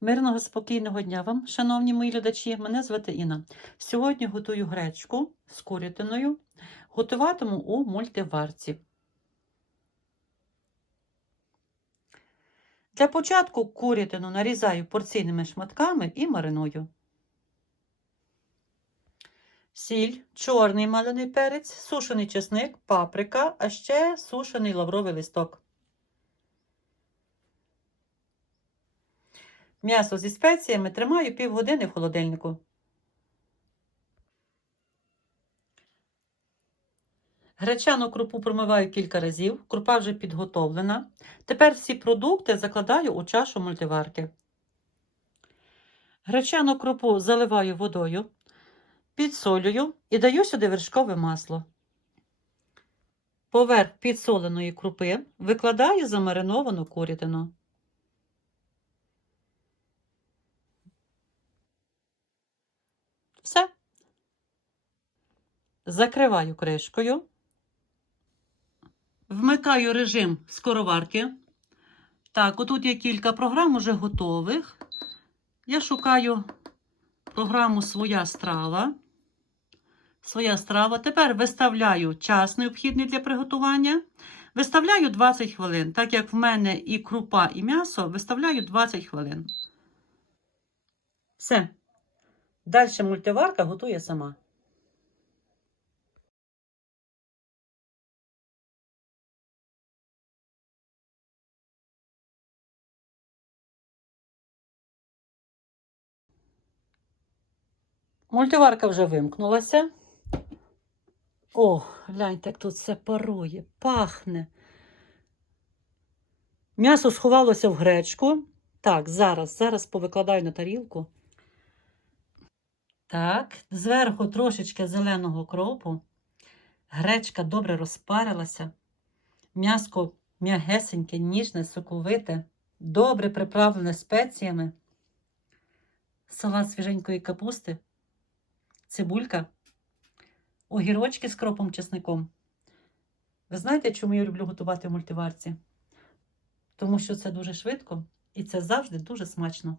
Мирного спокійного дня вам, шановні мої глядачі. Мене звати Інна. Сьогодні готую гречку з курятиною. Готуватиму у мультиварці. Для початку курятину нарізаю порційними шматками і мариную. Сіль, чорний маляний перець, сушений чесник, паприка, а ще сушений лавровий листок. М'ясо зі спеціями тримаю півгодини в холодильнику. Гречану крупу промиваю кілька разів, крупа вже підготовлена. Тепер всі продукти закладаю у чашу мультиварки. Гречану крупу заливаю водою, підсолюю і даю сюди вершкове масло. Поверх підсоленої крупи викладаю замариновану курятину. Все. Закриваю кришкою. Вмикаю режим скороварки. Так, отут є кілька програм уже готових. Я шукаю програму Своя страва. Своя страва. Тепер виставляю час необхідний для приготування. Виставляю 20 хвилин. Так як в мене і крупа, і м'ясо, виставляю 20 хвилин. Все. Далі мультиварка готує сама. Мультиварка вже вимкнулася. О, гляньте, як тут все парує, пахне. М'ясо сховалося в гречку. Так, зараз, зараз повикладаю на тарілку. Так, зверху трошечки зеленого кропу. Гречка добре розпарилася. М'яско м'ягесеньке, ніжне, соковите, добре приправлене спеціями. Салат свіженької капусти, цибулька, огірочки з кропом чесником. Ви знаєте, чому я люблю готувати в мультиварці? Тому що це дуже швидко і це завжди дуже смачно.